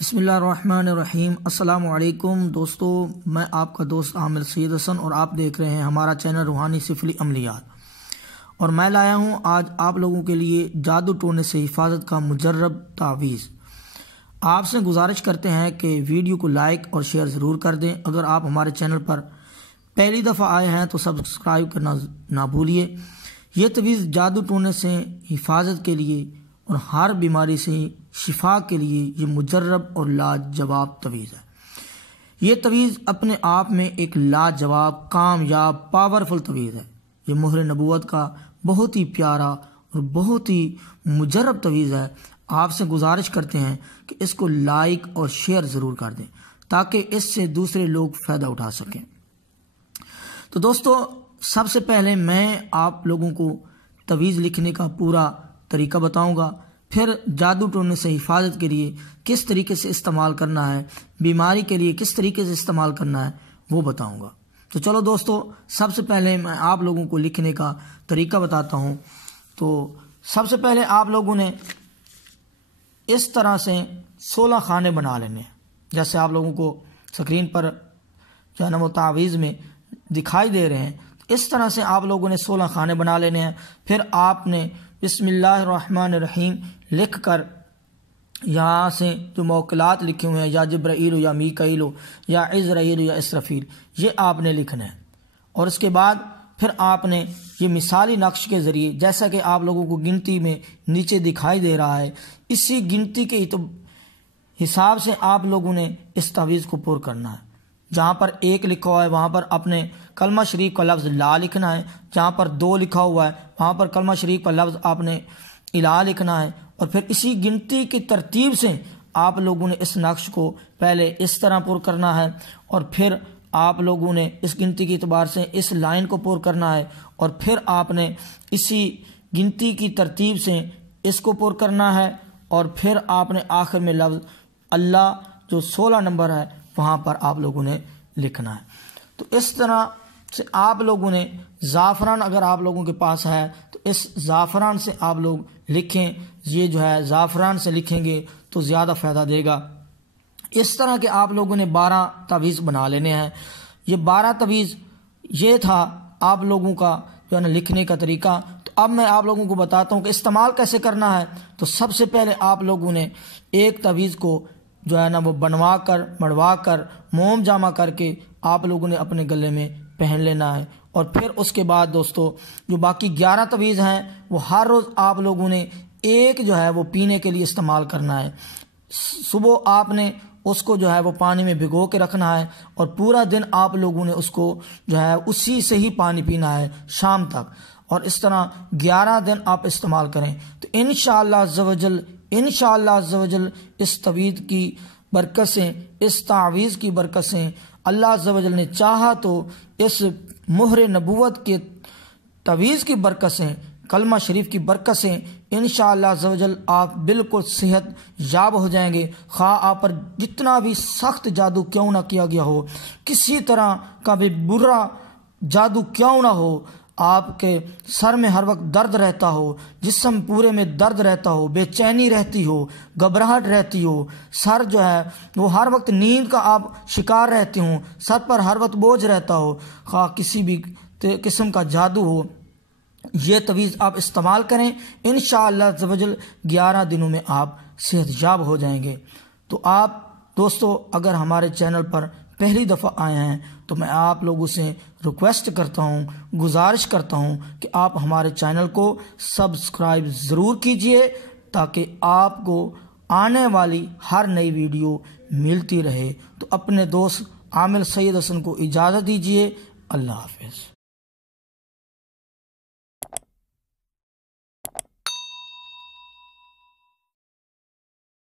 بسم اللہ الرحمن الرحیم۔ السلام علیکم دوستو، میں آپ کا دوست عامر سید حسن اور آپ دیکھ رہے ہیں ہمارا چینل روحانی سفلی عملیات، اور میں لایا ہوں آج آپ لوگوں کے لیے جادو ٹونے سے حفاظت کا مجرب تعویذ۔ آپ سے گزارش کرتے ہیں کہ ویڈیو کو لائک اور شیئر ضرور کر دیں۔ اگر آپ ہمارے چینل پر پہلی دفعہ آئے ہیں تو سبسکرائب کرنا نہ بھولیے۔ یہ تعویذ جادو ٹونے سے حفاظت کے لیے اور ہر بیماری سے شفا کے لیے یہ مجرب اور لاجواب تعویذ ہے۔ یہ تعویذ اپنے آپ میں ایک لاجواب، کامیاب، پاورفل تعویذ ہے۔ یہ مہر نبوت کا بہت ہی پیارا اور بہت ہی مجرب تعویذ ہے۔ آپ سے گزارش کرتے ہیں کہ اس کو لائک اور شیئر ضرور کر دیں تاکہ اس سے دوسرے لوگ فائدہ اٹھا سکیں۔ تو دوستو، سب سے پہلے میں آپ لوگوں کو تعویذ لکھنے کا پورا طریقہ بتاؤں گا، پھر جادو ٹونے سے حفاظت کے لیے کس طریقے سے استعمال کرنا ہے، بیماری کے لیے کس طریقے سے استعمال کرنا ہے وہ بتاؤں گا۔ تو چلو دوستو، سب سے پہلے میں آپ لوگوں کو لکھنے کا طریقہ بتاتا ہوں۔ تو سب سے پہلے آپ لوگوں نے اس طرح سے 16 خانے بنا لینے ہیں، جیسے آپ لوگوں کو اسکرین پر جو ہے نا وہ تعویذ میں دکھائی دے رہے ہیں۔ اس طرح سے آپ لوگوں نے 16 خانے بنا لینے ہیں۔ پھر آپ نے بسم اللہ الرحمن الرحیم لکھ کر یہاں سے جو موکلات لکھے ہوئے ہیں، یا جبرائیل یا میکائیل یا عزرائیل یا اسرافیل، یہ آپ نے لکھنا ہے۔ اور اس کے بعد پھر آپ نے یہ مثالی نقش کے ذریعے، جیسا کہ آپ لوگوں کو گنتی میں نیچے دکھائی دے رہا ہے، اسی گنتی کے حساب سے آپ لوگوں نے اس تعویذ کو پر کرنا ہے۔ جہاں پر 1 لکھا ہوا ہے وہاں پر اپنے کلمہ شریف کا لفظ لا لکھنا ہے، جہاں پر 2 لکھا ہوا ہے وہاں پر کلمہ شریف کا لفظ آپ نے الہ لکھنا ہے، اور پھر اسی گنتی کی ترتیب سے آپ لوگوں نے اس نقش کو پہلے اس طرح پر کرنا ہے، اور پھر آپ لوگوں نے اس گنتی کے اعتبار سے اس لائن کو پر کرنا ہے، اور پھر آپ نے اسی گنتی کی ترتیب سے اس کو پر کرنا ہے، اور پھر آپ نے آخر میں لفظ اللہ جو 16 نمبر ہے وہاں پر آپ لوگوں نے لکھنا ہے۔ تو اس طرح سے آپ لوگوں نے زعفران، اگر آپ لوگوں کے پاس ہے تو اس زعفران سے آپ لوگ لکھیں۔ یہ جو ہے زعفران سے لکھیں گے تو زیادہ فائدہ دے گا۔ اس طرح کے آپ لوگوں نے 12 تعویذ بنا لینے ہیں۔ یہ 12 تعویذ یہ تھا آپ لوگوں کا جو ہے نا لکھنے کا طریقہ۔ تو اب میں آپ لوگوں کو بتاتا ہوں کہ استعمال کیسے کرنا ہے۔ تو سب سے پہلے آپ لوگوں نے ایک تعویذ کو جو ہے نا وہ بنوا کر، مڑوا کر، موم جامع کر کے آپ لوگوں نے اپنے گلے میں پہن لینا ہے، اور پھر اس کے بعد دوستو جو باقی 11 تعویذ ہیں وہ ہر روز آپ لوگوں نے ایک جو ہے وہ پینے کے لیے استعمال کرنا ہے۔ صبح آپ نے اس کو جو ہے وہ پانی میں بھگو کے رکھنا ہے، اور پورا دن آپ لوگوں نے اس کو جو ہے اسی سے ہی پانی پینا ہے شام تک، اور اس طرح 11 دن آپ استعمال کریں۔ تو انشاءاللہ عز و جل اس تعویذ کی برکت سے، اس تعویذ کی برکت سے، اللہ عز و جل نے چاہا تو اس مہر نبوت کے تعویذ کی برکت سے، کلمہ شریف کی برکت سے انشاءاللہ عز و جل آپ بالکل صحت یاب ہو جائیں گے۔ خواہ آپ پر جتنا بھی سخت جادو کیوں نہ کیا گیا ہو، کسی طرح کا بھی برا جادو کیوں نہ ہو، آپ کے سر میں ہر وقت درد رہتا ہو، جسم پورے میں درد رہتا ہو، بے چینی رہتی ہو، گھبراہٹ رہتی ہو، سر جو ہے وہ ہر وقت نیند کا آپ شکار رہتے ہوں، سر پر ہر وقت بوجھ رہتا ہو، خواہ کسی بھی قسم کا جادو ہو، یہ تعویذ آپ استعمال کریں۔ انشاءاللہ عز و جل 11 دنوں میں آپ صحت یاب ہو جائیں گے۔ تو آپ دوستو اگر ہمارے چینل پر پہلی دفعہ آئے ہیں تو میں آپ لوگوں سے ریکویسٹ کرتا ہوں، گزارش کرتا ہوں کہ آپ ہمارے چینل کو سبسکرائب ضرور کیجئے تاکہ آپ کو آنے والی ہر نئی ویڈیو ملتی رہے۔ تو اپنے دوست عامر سید حسن کو اجازت دیجئے۔ اللہ حافظ۔